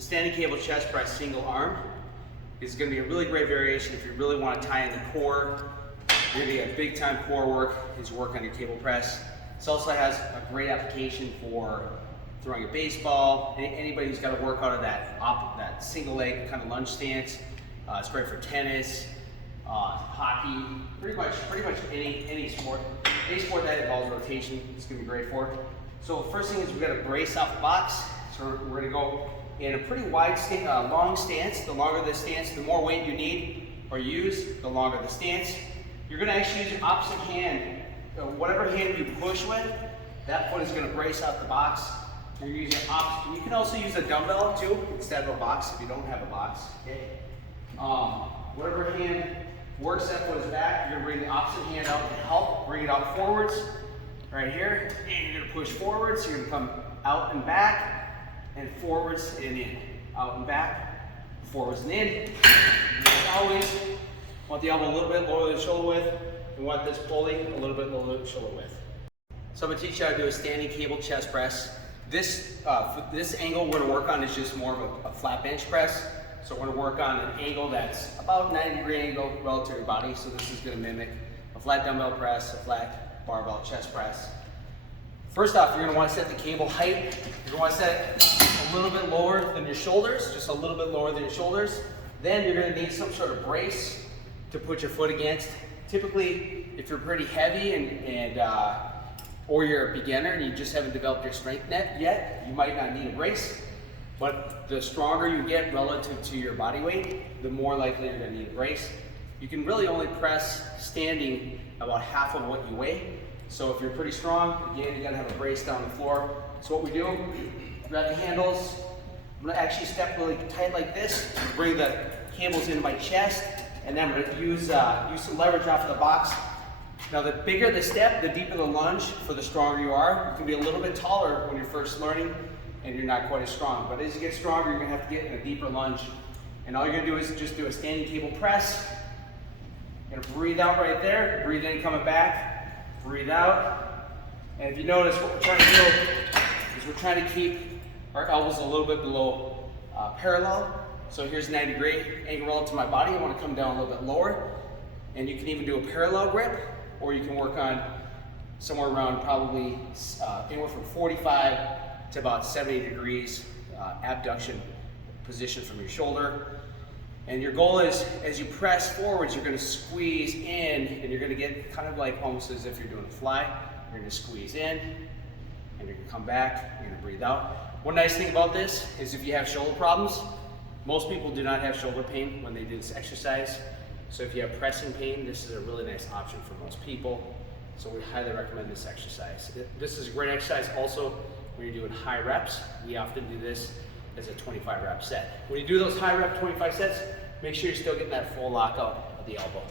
The standing cable chest press single arm is going to be a really great variation if you really want to tie in the core. You're going to get big time core work is work on your cable press. This also has a great application for throwing a baseball. Anybody who's got to work out of that single leg kind of lunge stance. It's great for tennis, hockey, pretty much any sport. Any sport that involves rotation, it's going to be great for. So first thing is we've got to brace off the box. So we're going to go in a pretty wide, long stance. The longer the stance, the more weight you need or use, the longer the stance. You're going to actually use your opposite hand. So whatever hand you push with, that foot is going to brace out the box. You're using opposite. You can also use a dumbbell too instead of a box if you don't have a box. Okay. Whatever hand works that foot is back, you're going to bring the opposite hand out to help bring it out forwards. Right here, and you're going to push forwards. So you're going to come out and back, and forwards and in. Out and back, forwards and in. And as always, want the elbow a little bit lower than the shoulder width. We want this pulley a little bit lower than the shoulder width. So I'm going to teach you how to do a standing cable chest press. This angle we're going to work on is just more of a flat bench press. So we're going to work on an angle that's about 90-degree angle relative to your body. So this is going to mimic a flat dumbbell press, a flat barbell chest press. First off, you're going to want to set the cable height. You're going to want to set it a little bit lower than your shoulders, just a little bit lower than your shoulders. Then you're going to need some sort of brace to put your foot against. Typically, if you're pretty heavy or you're a beginner and you just haven't developed your strength net yet, you might not need a brace. But the stronger you get relative to your body weight, the more likely you're going to need a brace. You can really only press standing about half of what you weigh. So if you're pretty strong, again, you got to have a brace down the floor. So what we do, grab the handles. I'm going to actually step really tight like this, bring the cables into my chest, and then I'm going to use some leverage off of the box. Now the bigger the step, the deeper the lunge, for the stronger you are. You can be a little bit taller when you're first learning and you're not quite as strong. But as you get stronger, you're going to have to get in a deeper lunge. And all you're going to do is just do a standing cable press. You're going to breathe out right there, breathe in coming back, breathe out. And if you notice, what we're trying to do is we're trying to keep our elbows a little bit below parallel. So here's 90-degree angle relative to my body. I want to come down a little bit lower. And you can even do a parallel grip, or you can work on somewhere around probably anywhere from 45 to about 70 degrees abduction position from your shoulder. And your goal is, as you press forwards, you're going to squeeze in, and you're going to get kind of like almost as if you're doing a fly. You're going to squeeze in, and you're going to come back, you're going to breathe out. One nice thing about this is if you have shoulder problems, most people do not have shoulder pain when they do this exercise. So if you have pressing pain, this is a really nice option for most people. So we highly recommend this exercise. This is a great exercise also when you're doing high reps. We often do this as a 25 rep set. When you do those high rep 25 sets, make sure you're still getting that full lockout of the elbow.